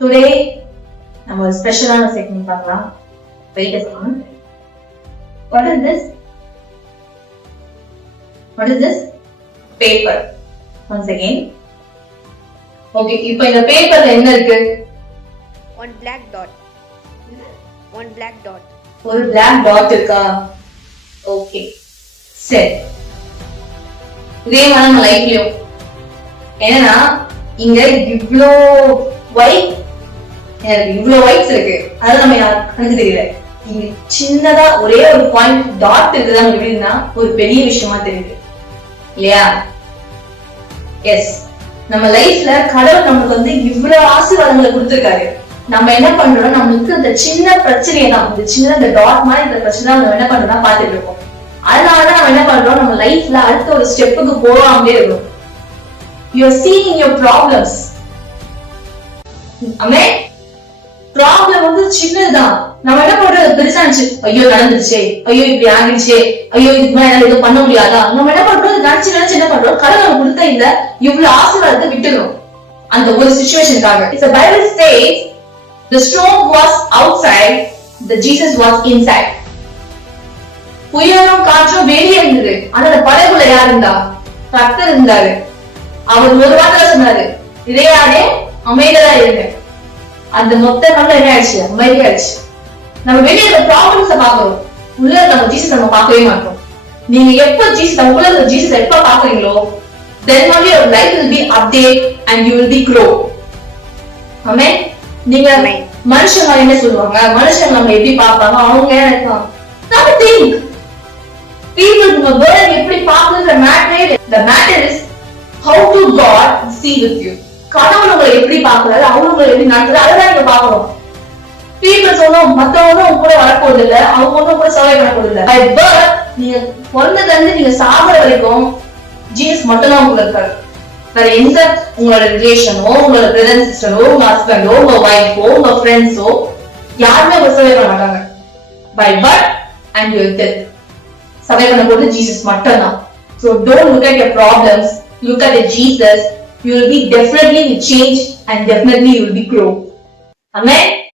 Today நம்ம ஒரு ஸ்பெஷலான செக்மெண்ட் பார்க்கலாம். Wait a second. What is this? What is this? Paper. Once again. Okay, இப்போ இந்த பேப்பர்ல என்ன இருக்கு? One black dot. One black dot. ஒரு black dot இருக்கா? Okay. சரி. இதே மாதிரி நம்ம லைஃப்லயும் ஏன்னா இங்க இவ்ளோ ஒயிட் இவ்ளோ ஒயிட்ஸ் இருக்கு. அது நம்ம கணக்கு தெரியல. இங்க சின்னதா ஒரே ஒரு பாயிண்ட் டாட் இருக்குதான் எப்படின்னா ஒரு பெரிய விஷயமா தெரியுது இல்லையா? எஸ், நம்ம லைஃப்ல கடவுள் நமக்கு வந்து இவ்வளவு ஆசீர்வாதங்களை கொடுத்திருக்காரு. நம்ம என்ன பண்றோம், நம்மளுக்கு அந்த சின்ன பிரச்சனையை தான், இந்த சின்ன இந்த டாட் மாதிரி இந்த பிரச்சனை நம்ம என்ன பண்றோம்னா பாத்துட்டு இருக்கோம். அதனாலதான் நம்ம என்ன பண்றோம், நம்ம லைஃப்ல அடுத்த ஒரு ஸ்டெப்புக்கு போகாமலே இருக்கும். You are seeing your problems. Amen. Problem வந்து சின்னதுதான். நம்ம என்ன பண்றது, பெருசாச்சு, ஐயோ நடந்துருச்சு, ஐயோ இப்படி ஆகிடுச்சு, ஐயோ இதுக்கு மேல என்னால எதுவும் பண்ண முடியாதா, நம்ம என்ன பண்றோம், நினைச்சு நினைச்சு என்ன பண்றோம், கடவுள் கொடுத்த இந்த இவ்வளவு ஆசீர்வாதத்தை விட்டுறோம் அந்த ஒரு சிச்சுவேஷனுக்காக. The Bible says the storm was outside, the Jesus was inside. புயலும் காற்றும் வெளியே இருந்தது, ஆனா அந்த படகுல யார் இருந்தா? கர்த்தர் இருந்தாரு. அவர் ஒரு வார்த்தை சொன்னாரு, இறையாதே அமைதியா இருங்க. அந்த மொத்த கண்ணுல என்ன ஆயிடுச்சு, அமைதியா ஆயிடுச்சு. நம்ம வெளியே இருக்க ப்ராப்ளம்ஸ பாக்குறோம், உள்ள நம்ம ஜீசஸ் நம்ம பார்க்கவே மாட்டோம். நீங்க எப்ப ஜீசஸ் உள்ள இருக்க ஜீசஸ் எப்ப பாக்குறீங்களோ, then only your life will be update and you will be grow. ஆமென். நீங்க மனுஷங்க என்ன சொல்லுவாங்க, மனுஷங்க நம்ம எப்படி பார்ப்பாங்க, அவங்க என்ன நினைப்பாங்க, நம்ம think people நம்ம வேர்ல்ட் எப்படி பார்க்குற matter. the matter is how to God see with you. கடவுள் உங்களை எப்படி பார்க்கிறாரு, அவங்க உங்களை எப்படி நடத்துறாரு, அதான் நீங்க பார்க்கணும். people சொன்னோம் மத்தவங்க உங்க கூட வரப்போறது இல்ல, அவங்க ஒன்னும் கூட சர்வை பண்ண போறது இல்ல. பை பர்த் நீங்க பிறந்ததுல இருந்து நீங்க சாகுற வரைக்கும் ஜீசஸ் மட்டும் தான் உங்களுக்கு இருக்காரு. வேற எந்த உங்களோட ரிலேஷனோ, உங்களோட பிரதர் சிஸ்டரோ, உங்க ஹஸ்பண்டோ, உங்க ஒய்ஃபோ, உங்க ஃப்ரெண்ட்ஸோ யாருமே உங்க சர்வை பண்ண மாட்டாங்க. By birth and your death survive பண்ண போறது ஜீசஸ் மட்டும் தான். So don't look at your problems, look at Jesus. You will be definitely change and definitely you will be grow. Amen.